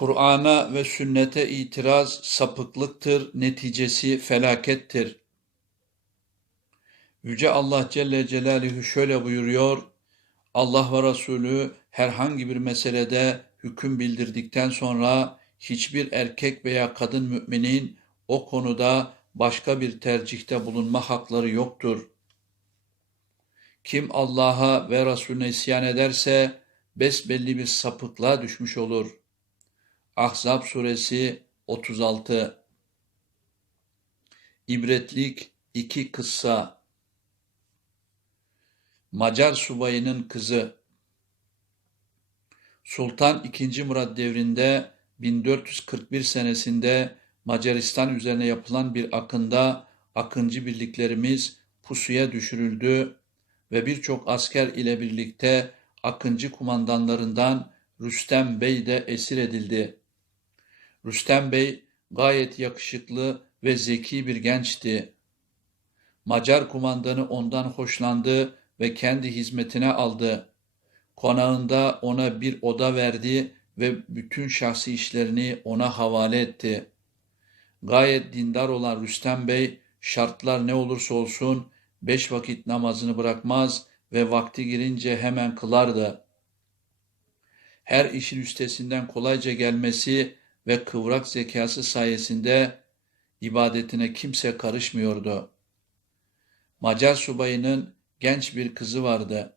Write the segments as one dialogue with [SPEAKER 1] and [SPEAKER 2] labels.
[SPEAKER 1] Kur'an'a ve sünnete itiraz sapıklıktır, neticesi felakettir. Yüce Allah Celle Celaluhu şöyle buyuruyor, Allah ve Resulü herhangi bir meselede hüküm bildirdikten sonra hiçbir erkek veya kadın müminin o konuda başka bir tercihte bulunma hakları yoktur. Kim Allah'a ve Resulüne isyan ederse besbelli bir sapıklığa düşmüş olur. Ahzab suresi 36 İbretlik iki kıssa Macar subayının kızı Sultan II. Murat devrinde 1441 senesinde Macaristan üzerine yapılan bir akında akıncı birliklerimiz pusuya düşürüldü ve birçok asker ile birlikte akıncı kumandanlarından Rüstem Bey de esir edildi. Rüstem Bey gayet yakışıklı ve zeki bir gençti. Macar kumandanı ondan hoşlandı ve kendi hizmetine aldı. Konağında ona bir oda verdi ve bütün şahsi işlerini ona havale etti. Gayet dindar olan Rüstem Bey şartlar ne olursa olsun beş vakit namazını bırakmaz ve vakti girince hemen kılardı. Her işin üstesinden kolayca gelmesi ve kıvrak zekası sayesinde ibadetine kimse karışmıyordu. Macar subayının genç bir kızı vardı.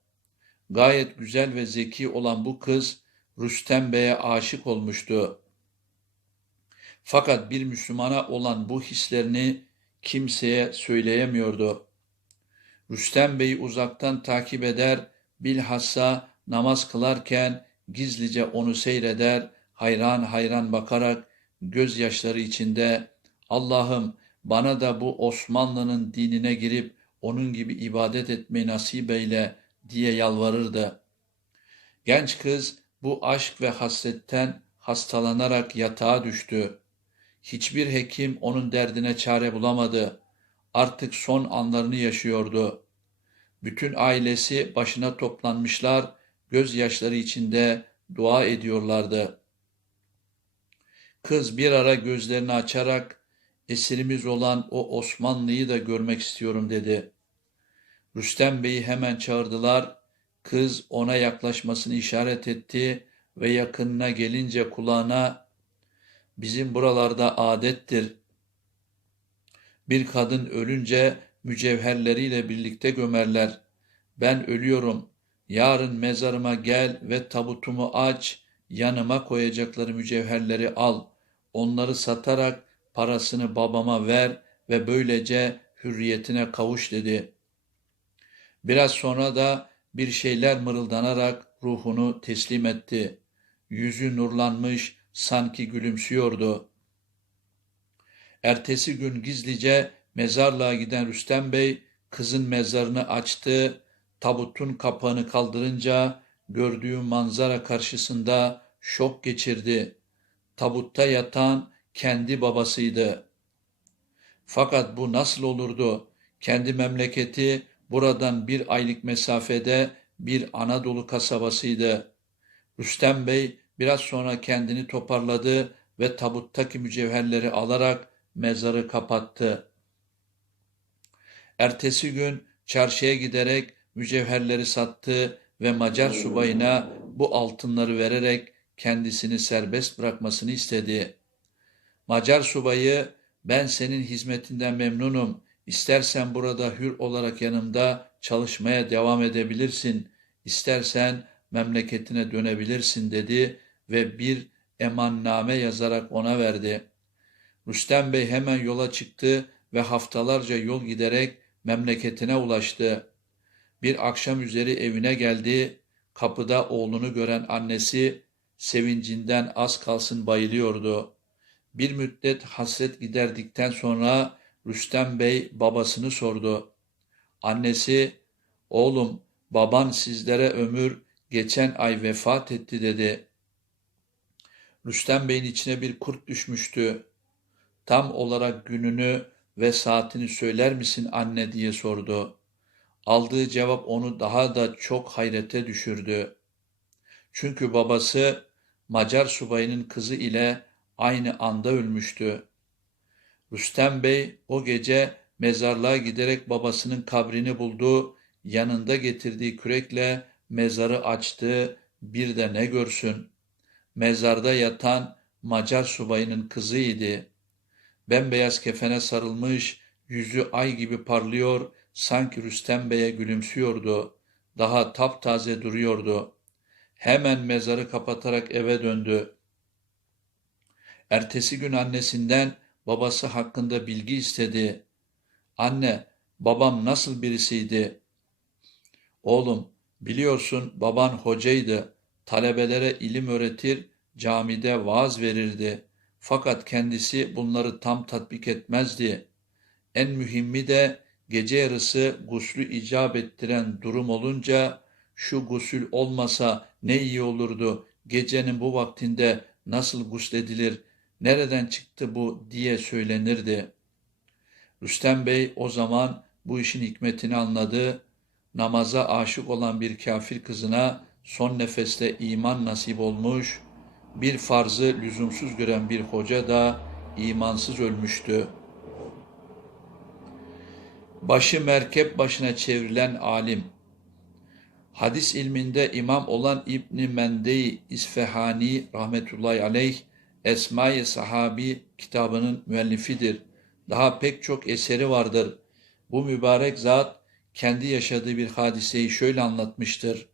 [SPEAKER 1] Gayet güzel ve zeki olan bu kız Rüstem Bey'e aşık olmuştu. Fakat bir Müslümana olan bu hislerini kimseye söyleyemiyordu. Rüstem Bey'i uzaktan takip eder, bilhassa namaz kılarken gizlice onu seyreder, hayran hayran bakarak gözyaşları içinde Allah'ım bana da bu Osmanlı'nın dinine girip onun gibi ibadet etmeyi nasip eyle diye yalvarırdı. Genç kız bu aşk ve hasretten hastalanarak yatağa düştü. Hiçbir hekim onun derdine çare bulamadı. Artık son anlarını yaşıyordu. Bütün ailesi başına toplanmışlar, gözyaşları içinde dua ediyorlardı. Kız bir ara gözlerini açarak esirimiz olan o Osmanlı'yı da görmek istiyorum dedi. Rüstem Bey'i hemen çağırdılar. Kız ona yaklaşmasını işaret etti ve yakınına gelince kulağına bizim buralarda adettir. Bir kadın ölünce mücevherleriyle birlikte gömerler. Ben ölüyorum. Yarın mezarıma gel ve tabutumu aç, yanıma koyacakları mücevherleri al. Onları satarak parasını babama ver ve böylece hürriyetine kavuş dedi. Biraz sonra da bir şeyler mırıldanarak ruhunu teslim etti. Yüzü nurlanmış, sanki gülümsüyordu. Ertesi gün gizlice mezarlığa giden Rüstem Bey kızın mezarını açtı, tabutun kapağını kaldırınca gördüğü manzara karşısında şok geçirdi. Tabutta yatan kendi babasıydı. Fakat bu nasıl olurdu? Kendi memleketi buradan bir aylık mesafede bir Anadolu kasabasıydı. Rüstem Bey biraz sonra kendini toparladı ve tabuttaki mücevherleri alarak mezarı kapattı. Ertesi gün çarşıya giderek mücevherleri sattı ve Macar subayına bu altınları vererek kendisini serbest bırakmasını istedi. Macar subayı ben senin hizmetinden memnunum. İstersen burada hür olarak yanımda çalışmaya devam edebilirsin. İstersen memleketine dönebilirsin dedi ve bir emanname yazarak ona verdi. Rüstem Bey hemen yola çıktı ve haftalarca yol giderek memleketine ulaştı. Bir akşam üzeri evine geldi. Kapıda oğlunu gören annesi sevincinden az kalsın bayılıyordu. Bir müddet hasret giderdikten sonra Rüstem Bey babasını sordu. Annesi, oğlum baban sizlere ömür geçen ay vefat etti dedi. Rüstem Bey'in içine bir kurt düşmüştü. Tam olarak gününü ve saatini söyler misin anne diye sordu. Aldığı cevap onu daha da çok hayrete düşürdü. Çünkü babası Macar subayının kızı ile aynı anda ölmüştü. Rüstem Bey o gece mezarlığa giderek babasının kabrini buldu, yanında getirdiği kürekle mezarı açtı, bir de ne görsün. Mezarda yatan Macar subayının kızıydı. Bembeyaz kefene sarılmış, yüzü ay gibi parlıyor, sanki Rüstem Bey'e gülümsüyordu. Daha taptaze duruyordu. Hemen mezarı kapatarak eve döndü. Ertesi gün annesinden babası hakkında bilgi istedi. Anne, babam nasıl birisiydi? Oğlum, biliyorsun baban hocaydı. Talebelere ilim öğretir, camide vaaz verirdi. Fakat kendisi bunları tam tatbik etmezdi. En mühimmi de gece yarısı guslü icap ettiren durum olunca şu gusül olmasa ne iyi olurdu, gecenin bu vaktinde nasıl gusledilir, nereden çıktı bu diye söylenirdi. Rüstem Bey o zaman bu işin hikmetini anladı, namaza aşık olan bir kafir kızına son nefeste iman nasip olmuş, bir farzı lüzumsuz gören bir hoca da imansız ölmüştü. Başı merkep başına çevrilen alim, hadis ilminde imam olan İbni Mendey İsfahani rahmetullahi aleyh, Esma-i Sahabi kitabının müellifidir. Daha pek çok eseri vardır. Bu mübarek zat kendi yaşadığı bir hadiseyi şöyle anlatmıştır.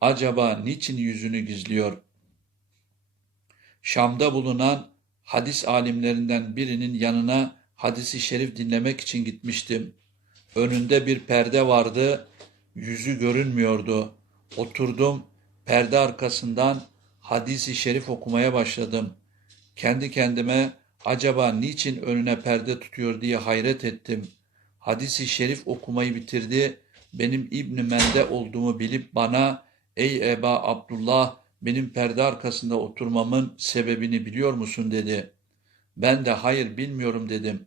[SPEAKER 1] Acaba niçin yüzünü gizliyor? Şam'da bulunan hadis alimlerinden birinin yanına hadisi şerif dinlemek için gitmiştim. Önünde bir perde vardı, yüzü görünmüyordu. Oturdum, perde arkasından hadisi şerif okumaya başladım. Kendi kendime acaba niçin önüne perde tutuyor diye hayret ettim. Hadisi şerif okumayı bitirdi. Benim İbn Mende olduğumu bilip bana ey Eba Abdullah benim perde arkasında oturmamın sebebini biliyor musun dedi. Ben de hayır bilmiyorum dedim.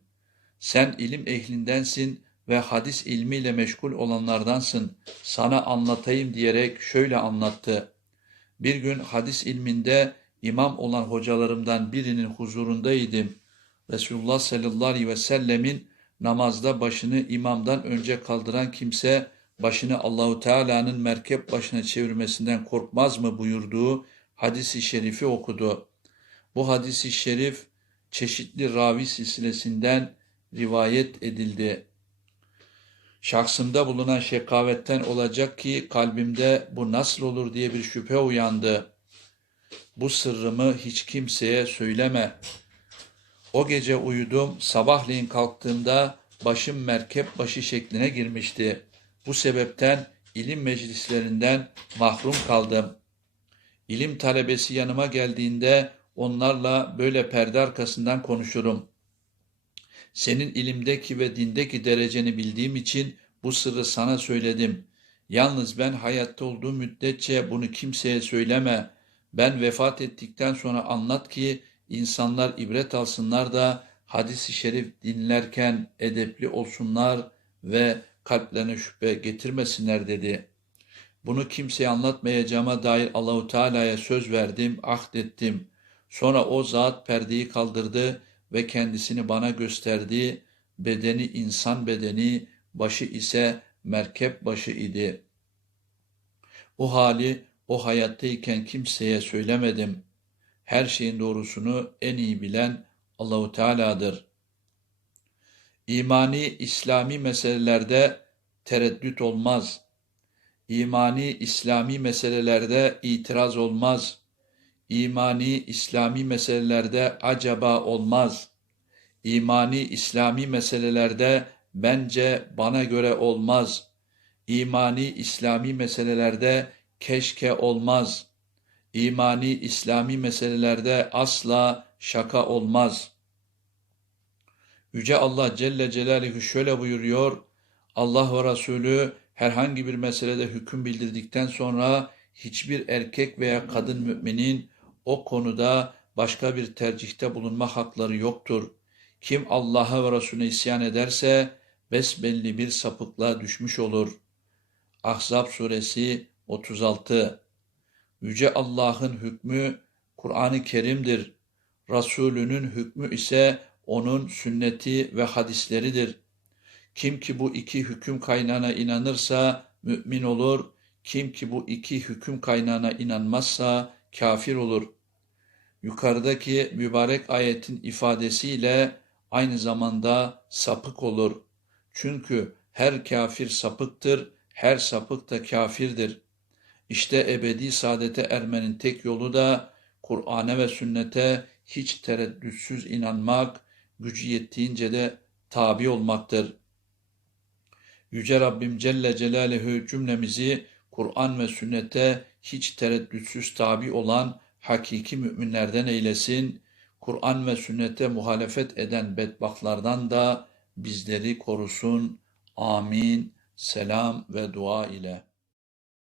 [SPEAKER 1] Sen ilim ehlindensin ve hadis ilmiyle meşgul olanlardansın. Sana anlatayım diyerek şöyle anlattı. Bir gün hadis ilminde imam olan hocalarımdan birinin huzurundaydım. Resulullah sallallahu aleyhi ve sellemin namazda başını imamdan önce kaldıran kimse başını Allahu Teala'nın merkep başına çevirmesinden korkmaz mı buyurduğu hadisi şerifi okudu. Bu hadisi şerif çeşitli ravi silsilesinden rivayet edildi. Şahsımda bulunan şekavetten olacak ki kalbimde bu nasıl olur diye bir şüphe uyandı. Bu sırrımı hiç kimseye söyleme. O gece uyudum, sabahleyin kalktığımda başım merkep başı şekline girmişti. Bu sebepten ilim meclislerinden mahrum kaldım. İlim talebesi yanıma geldiğinde onlarla böyle perde arkasından konuşurum. Senin ilimdeki ve dindeki dereceni bildiğim için bu sırrı sana söyledim. Yalnız ben hayatta olduğum müddetçe bunu kimseye söyleme. Ben vefat ettikten sonra anlat ki insanlar ibret alsınlar da hadisi şerif dinlerken edepli olsunlar ve kalplerine şüphe getirmesinler dedi. Bunu kimseye anlatmayacağıma dair Allahu Teala'ya söz verdim, ahdettim. Sonra o zat perdeyi kaldırdı ve kendisini bana gösterdi. Bedeni insan bedeni, başı ise merkep başı idi. O hali o hayattayken kimseye söylemedim. Her şeyin doğrusunu en iyi bilen Allahu Teala'dır. İmani İslami meselelerde tereddüt olmaz. İmani İslami meselelerde itiraz olmaz. İmani İslami meselelerde acaba olmaz. İmani İslami meselelerde bence bana göre olmaz. İmani İslami meselelerde keşke olmaz. İmani İslami meselelerde asla şaka olmaz. Yüce Allah Celle Celaluhu şöyle buyuruyor. Allah ve Resulü herhangi bir meselede hüküm bildirdikten sonra hiçbir erkek veya kadın müminin o konuda başka bir tercihte bulunma hakları yoktur. Kim Allah'a ve Resulüne isyan ederse besbelli bir sapıklığa düşmüş olur. Ahzab suresi 36 Yüce Allah'ın hükmü Kur'an-ı Kerim'dir. Resulünün hükmü ise onun sünneti ve hadisleridir. Kim ki bu iki hüküm kaynağına inanırsa mümin olur. Kim ki bu iki hüküm kaynağına inanmazsa kafir olur. Yukarıdaki mübarek ayetin ifadesiyle aynı zamanda sapık olur. Çünkü her kafir sapıktır, her sapık da kafirdir. İşte ebedi saadete ermenin tek yolu da Kur'an'a ve sünnete hiç tereddütsüz inanmak, gücü yettiğince de tabi olmaktır. Yüce Rabbim Celle Celaluhu cümlemizi Kur'an ve sünnete hiç tereddütsüz tabi olan hakiki müminlerden eylesin. Kur'an ve sünnete muhalefet eden bedbahtlardan da bizleri korusun. Amin. Selam ve dua ile.